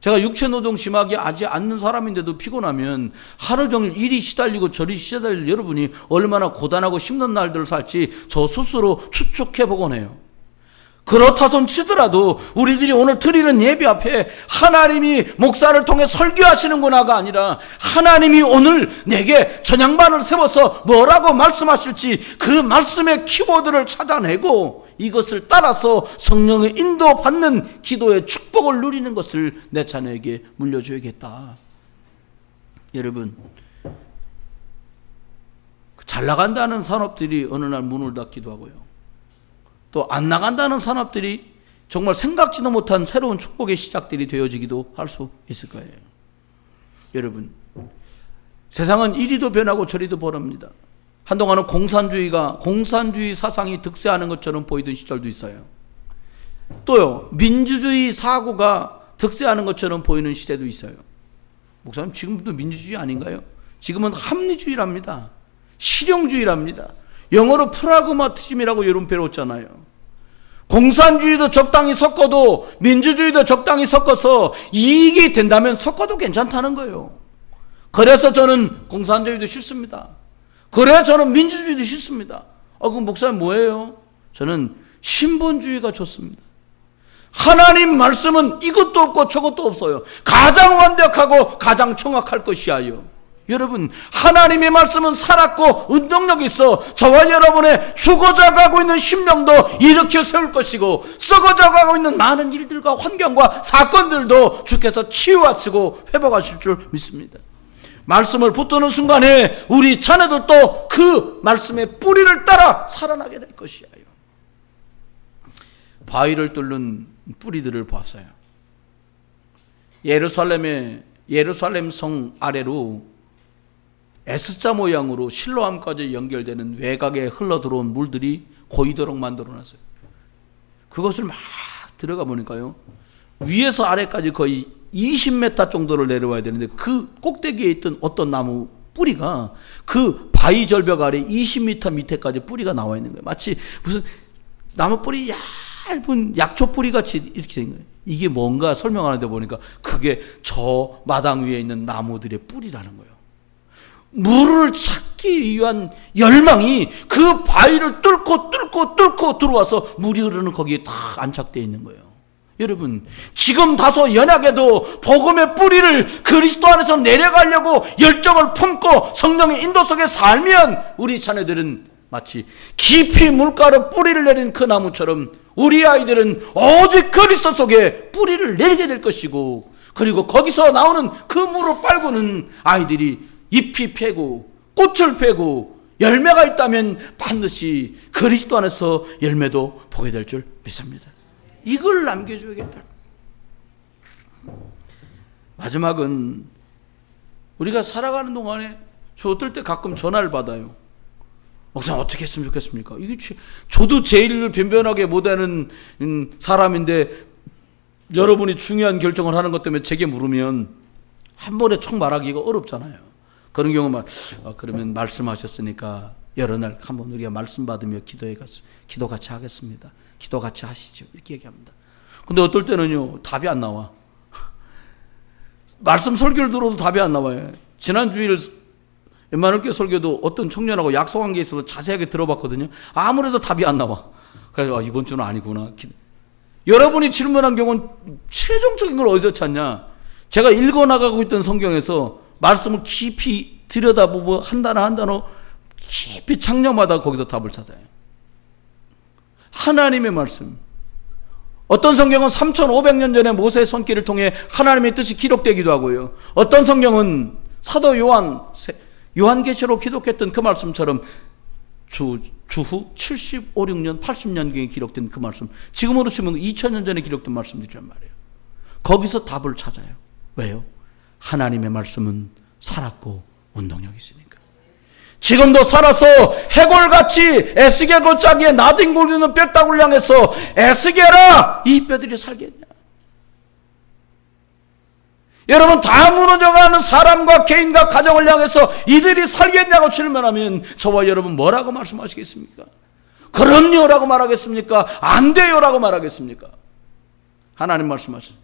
제가 육체노동 심하게 하지 않는 사람인데도 피곤하면 하루 종일 이리 시달리고 저리 시달릴 여러분이 얼마나 고단하고 힘든 날들을 살지 저 스스로 추측해 보곤 해요. 그렇다 손 치더라도 우리들이 오늘 드리는 예배 앞에 하나님이 목사를 통해 설교하시는구나가 아니라 하나님이 오늘 내게 전향반을 세워서 뭐라고 말씀하실지 그 말씀의 키워드를 찾아내고 이것을 따라서 성령의 인도받는 기도의 축복을 누리는 것을 내 자녀에게 물려줘야겠다. 여러분, 잘 나간다는 산업들이 어느 날 문을 닫기도 하고요. 또 안 나간다는 산업들이 정말 생각지도 못한 새로운 축복의 시작들이 되어지기도 할 수 있을 거예요. 여러분, 세상은 이리도 변하고 저리도 변합니다. 한동안은 공산주의 사상이 득세하는 것처럼 보이던 시절도 있어요. 또요, 민주주의 사고가 득세하는 것처럼 보이는 시대도 있어요. 목사님, 지금도 민주주의 아닌가요? 지금은 합리주의랍니다. 실용주의랍니다. 영어로 프라그마티즘이라고 여러분 배웠잖아요. 공산주의도 적당히 섞어도 민주주의도 적당히 섞어서 이익이 된다면 섞어도 괜찮다는 거예요. 그래서 저는 공산주의도 싫습니다. 그래야 저는 민주주의도 싫습니다. 그럼 목사님 뭐예요? 저는 신본주의가 좋습니다. 하나님 말씀은 이것도 없고 저것도 없어요. 가장 완벽하고 가장 정확할 것이야요. 여러분, 하나님의 말씀은 살았고 운동력이 있어 저와 여러분의 죽어져 가고 있는 심령도 일으켜 세울 것이고 썩어져 가고 있는 많은 일들과 환경과 사건들도 주께서 치유하시고 회복하실 줄 믿습니다. 말씀을 붙드는 순간에 우리 자녀들도 그 말씀의 뿌리를 따라 살아나게 될 것이에요. 바위를 뚫는 뿌리들을 봤어요. 예루살렘 성 아래로 S자 모양으로 실로암까지 연결되는 외곽에 흘러들어온 물들이 고이도록 만들어놨어요. 그것을 막 들어가 보니까요, 위에서 아래까지 거의 20m 정도를 내려와야 되는데 그 꼭대기에 있던 어떤 나무 뿌리가 그 바위 절벽 아래 20m 밑에까지 뿌리가 나와 있는 거예요. 마치 무슨 나무 뿌리 얇은 약초 뿌리 같이 이렇게 된 거예요. 이게 뭔가 설명하는데 보니까 그게 저 마당 위에 있는 나무들의 뿌리라는 거예요. 물을 찾기 위한 열망이 그 바위를 뚫고 들어와서 물이 흐르는 거기에 다 안착되어 있는 거예요. 여러분, 지금 다소 연약해도 복음의 뿌리를 그리스도 안에서 내려가려고 열정을 품고 성령의 인도 속에 살면 우리 자녀들은 마치 깊이 물가로 뿌리를 내린 그 나무처럼 우리 아이들은 오직 그리스도 속에 뿌리를 내리게 될 것이고, 그리고 거기서 나오는 그 물을 빨고는 아이들이 잎이 패고 꽃을 패고 열매가 있다면 반드시 그리스도 안에서 열매도 보게 될 줄 믿습니다. 이걸 남겨줘야겠다. 마지막은 우리가 살아가는 동안에 저 어떨 때 가끔 전화를 받아요. 목사님 어떻게 했으면 좋겠습니까? 이게 저도 제일 변변하게 못하는 사람인데 여러분이 중요한 결정을 하는 것 때문에 제게 물으면 한 번에 총 말하기가 어렵잖아요. 그런 경우만 그러면 말씀하셨으니까 여러 날 한번 우리가 말씀 받으며 기도 같이 하겠습니다. 기도 같이 하시죠. 이렇게 얘기합니다. 근데 어떨 때는요, 답이 안 나와. 말씀 설교를 들어도 답이 안 나와요. 지난 주일 웬만하게 설교도 어떤 청년하고 약속한 게 있어서 자세하게 들어봤거든요. 아무래도 답이 안 나와. 그래서 이번 주는 아니구나. 여러분이 질문한 경우는 최종적인 걸 어디서 찾냐? 제가 읽어나가고 있던 성경에서 말씀을 깊이 들여다보고 한 단어 깊이 창념하다 거기서 답을 찾아요. 하나님의 말씀. 어떤 성경은 3,500년 전에 모세의 손길을 통해 하나님의 뜻이 기록되기도 하고요. 어떤 성경은 사도 요한계시록 기록했던 그 말씀처럼 주후 75, 6년, 80년경에 기록된 그 말씀, 지금으로 치면 2000년 전에 기록된 말씀들이란 말이에요. 거기서 답을 찾아요. 왜요? 하나님의 말씀은 살았고 운동력이 있으니까. 지금도 살아서 해골같이 에스겔 골짜기에 나뒹굴리는 뼈다구를 향해서 에스겔아, 이 뼈들이 살겠냐? 여러분, 다 무너져가는 사람과 개인과 가정을 향해서 이들이 살겠냐고 질문하면 저와 여러분 뭐라고 말씀하시겠습니까? 그럼요라고 말하겠습니까? 안 돼요라고 말하겠습니까? 하나님 말씀하시죠.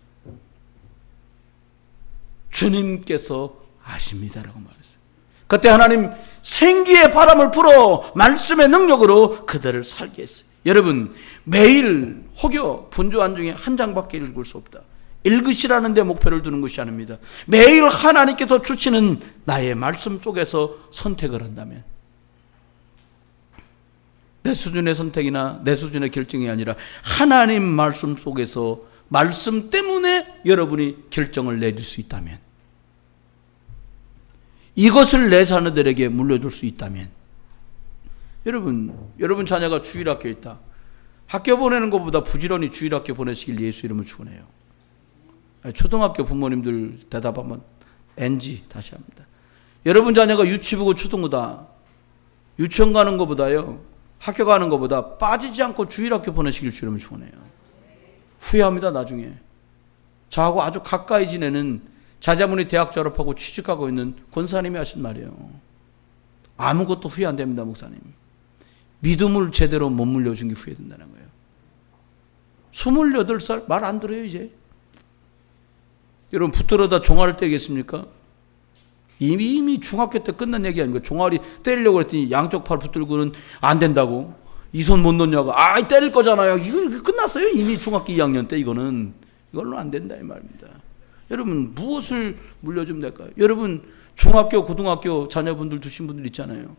주님께서 아십니다라고 말했어요. 그때 하나님 생기의 바람을 불어 말씀의 능력으로 그들을 살게 했어요. 여러분, 매일 혹여 분주한 중에 한 장밖에 읽을 수 없다. 읽으시라는 데 목표를 두는 것이 아닙니다. 매일 하나님께서 주시는 나의 말씀 속에서 선택을 한다면, 내 수준의 선택이나 내 수준의 결정이 아니라 하나님 말씀 속에서 말씀 때문에 여러분이 결정을 내릴 수 있다면, 이것을 내 자녀들에게 물려줄 수 있다면, 여러분 자녀가 주일학교에 있다. 학교 보내는 것보다 부지런히 주일학교 보내시길 예수 이름을 축원해요. 초등학교 부모님들 대답하면 NG 다시 합니다. 여러분 자녀가 유치부고 초등부다. 유치원 가는 것보다요, 학교 가는 것보다 빠지지 않고 주일학교 보내시길 주님을 축원해요. 후회합니다. 나중에 저하고 아주 가까이 지내는 자자분이 대학 졸업하고 취직하고 있는 권사님이 하신 말이에요. 아무것도 후회 안 됩니다. 목사님, 믿음을 제대로 못 물려준 게 후회된다는 거예요. 28살 말 안 들어요. 이제 여러분, 붙들어다 종아리를 떼겠습니까? 이미 중학교 때 끝난 얘기 아닙니까? 종아리 때리려고 했더니 양쪽 팔 붙들고는 안 된다고. 이 손 못 놓냐고. 때릴 거잖아요. 이거 끝났어요. 이미 중학교 2학년 때. 이걸로 안 된다 이 말입니다. 여러분, 무엇을 물려주면 될까요? 여러분, 중학교, 고등학교 자녀분들 두신 분들 있잖아요.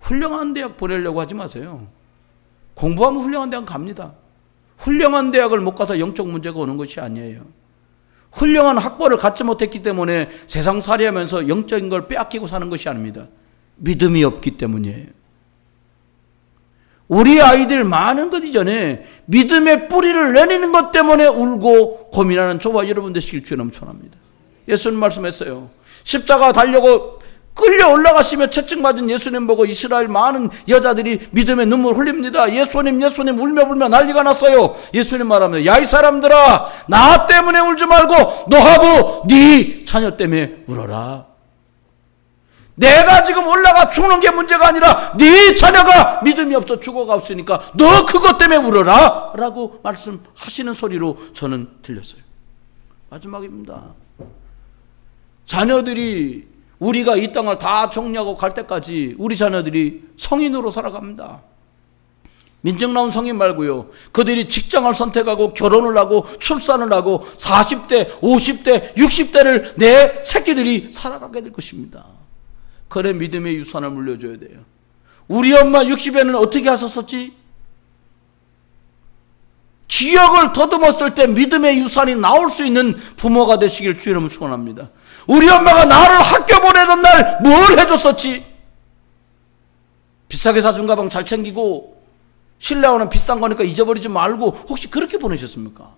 훌륭한 대학 보내려고 하지 마세요. 공부하면 훌륭한 대학 갑니다. 훌륭한 대학을 못 가서 영적 문제가 오는 것이 아니에요. 훌륭한 학벌을 갖지 못했기 때문에 세상살이하면서 영적인 걸 빼앗기고 사는 것이 아닙니다. 믿음이 없기 때문이에요. 우리 아이들 많은 것 이전에 믿음의 뿌리를 내리는 것 때문에 울고 고민하는 저와 여러분 되시길 주의 넘쳐납니다. 예수님 말씀했어요. 십자가 달려고 끌려 올라가시며 채찍맞은 예수님 보고 이스라엘 많은 여자들이 믿음의 눈물 흘립니다. 예수님 울며 불며 난리가 났어요. 예수님 말합니다. 야, 이 사람들아, 나 때문에 울지 말고 너하고 네 자녀 때문에 울어라. 내가 지금 올라가 죽는 게 문제가 아니라 네 자녀가 믿음이 없어 죽어갔으니까 너 그것 때문에 울어라 라고 말씀하시는 소리로 저는 들렸어요. 마지막입니다. 자녀들이 우리가 이 땅을 다 정리하고 갈 때까지 우리 자녀들이 성인으로 살아갑니다. 민증 나온 성인 말고요. 그들이 직장을 선택하고 결혼을 하고 출산을 하고 40대, 50대, 60대를 내 새끼들이 살아가게 될 것입니다. 그래 믿음의 유산을 물려줘야 돼요. 우리 엄마 60에는 어떻게 하셨었지? 기억을 더듬었을 때 믿음의 유산이 나올 수 있는 부모가 되시길 주의 이름으로 축원합니다. 우리 엄마가 나를 학교 보내던 날 뭘 해줬었지? 비싸게 사준 가방 잘 챙기고 신뢰하는 비싼 거니까 잊어버리지 말고 혹시 그렇게 보내셨습니까?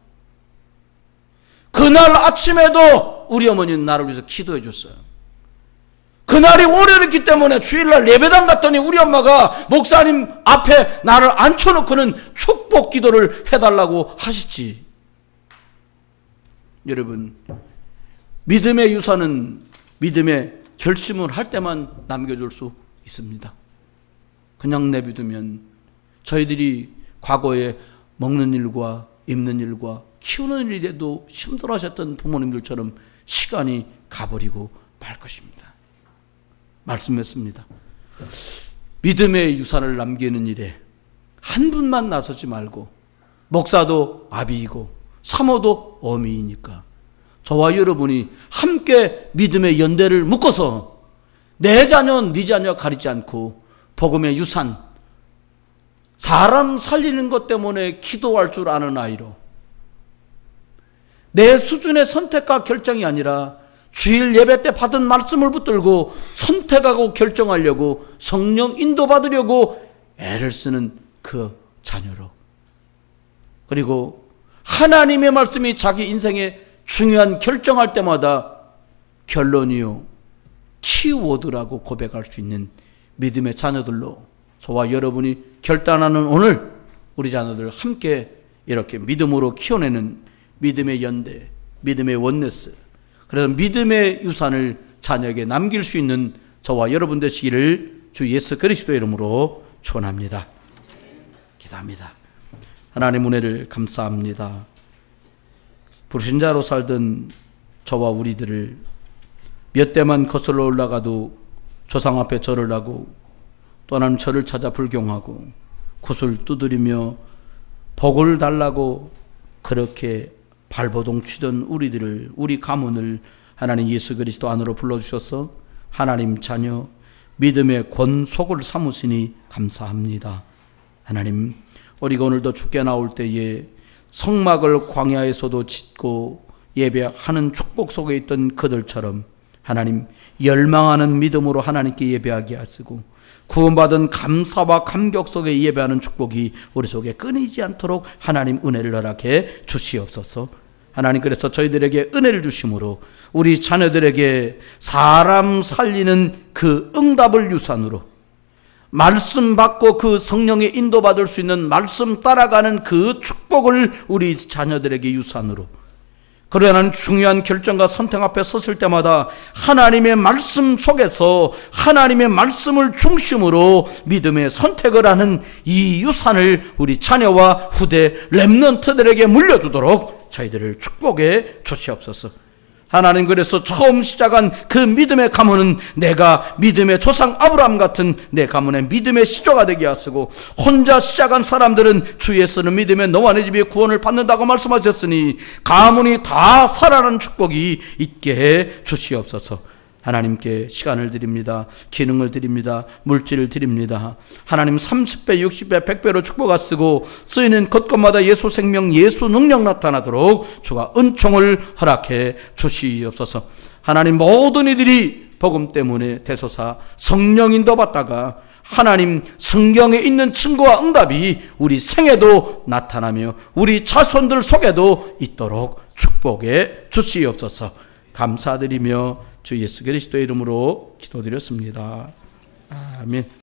그날 아침에도 우리 어머니는 나를 위해서 기도해 줬어요. 그날이 월요일이기 때문에 주일날 예배당 갔더니 우리 엄마가 목사님 앞에 나를 앉혀놓고는 축복 기도를 해달라고 하시지. 여러분, 믿음의 유산은 믿음의 결심을 할 때만 남겨줄 수 있습니다. 그냥 내비두면 저희들이 과거에 먹는 일과 입는 일과 키우는 일에도 힘들어하셨던 부모님들처럼 시간이 가버리고 말 것입니다. 말씀했습니다. 믿음의 유산을 남기는 일에 한 분만 나서지 말고 목사도 아비이고 사모도 어미이니까 저와 여러분이 함께 믿음의 연대를 묶어서 내 자녀, 네 자녀 가리지 않고 복음의 유산, 사람 살리는 것 때문에 기도할 줄 아는 아이로 내 수준의 선택과 결정이 아니라 주일 예배 때 받은 말씀을 붙들고 선택하고 결정하려고 성령 인도받으려고 애를 쓰는 그 자녀로, 그리고 하나님의 말씀이 자기 인생에 중요한 결정할 때마다 결론이요 키워드라고 고백할 수 있는 믿음의 자녀들로 저와 여러분이 결단하는 오늘 우리 자녀들 함께 이렇게 믿음으로 키워내는 믿음의 연대, 믿음의 원네스, 그래서 믿음의 유산을 자녀에게 남길 수 있는 저와 여러분 되시기를 주 예수 그리스도의 이름으로 축원합니다. 기도합니다. 하나님 은혜를 감사합니다. 불신자로 살던 저와 우리들을 몇 대만 거슬러 올라가도 조상 앞에 절을 하고 또 하나님 저를 찾아 불경하고 굿을 두드리며 복을 달라고 그렇게 발버둥 치던 우리들을, 우리 가문을 하나님 예수 그리스도 안으로 불러주셔서 하나님 자녀 믿음의 권속을 삼으시니 감사합니다. 하나님, 우리가 오늘도 주께 나올 때에 성막을 광야에서도 짓고 예배하는 축복 속에 있던 그들처럼 하나님 열망하는 믿음으로 하나님께 예배하게 하시고 구원받은 감사와 감격 속에 예배하는 축복이 우리 속에 끊이지 않도록 하나님 은혜를 허락해 주시옵소서. 하나님, 그래서 저희들에게 은혜를 주심으로 우리 자녀들에게 사람 살리는 그 응답을 유산으로 말씀 받고 그 성령의 인도받을 수 있는 말씀 따라가는 그 축복을 우리 자녀들에게 유산으로, 그러한 중요한 결정과 선택 앞에 섰을 때마다 하나님의 말씀 속에서 하나님의 말씀을 중심으로 믿음의 선택을 하는 이 유산을 우리 자녀와 후대 렘넌트들에게 물려주도록 저희들을 축복해 주시옵소서. 하나님, 그래서 처음 시작한 그 믿음의 가문은 내가 믿음의 조상 아브라함 같은 내 가문의 믿음의 시조가 되게 하시고, 혼자 시작한 사람들은 주 예수는 믿음의 너와 내 집이 구원을 받는다고 말씀하셨으니 가문이 다 살아나는 축복이 있게 해 주시옵소서. 하나님께 시간을 드립니다. 기능을 드립니다. 물질을 드립니다. 하나님 30배, 60배, 100배로 축복하시고 쓰이는 곳곳마다 예수 생명, 예수 능력 나타나도록 주가 은총을 허락해 주시옵소서. 하나님, 모든 이들이 복음 때문에 대소사 성령 인도받다가 하나님 성경에 있는 증거와 응답이 우리 생에도 나타나며 우리 자손들 속에도 있도록 축복해 주시옵소서. 감사드리며 주 예수 그리스도의 이름으로 기도드렸습니다. 아멘.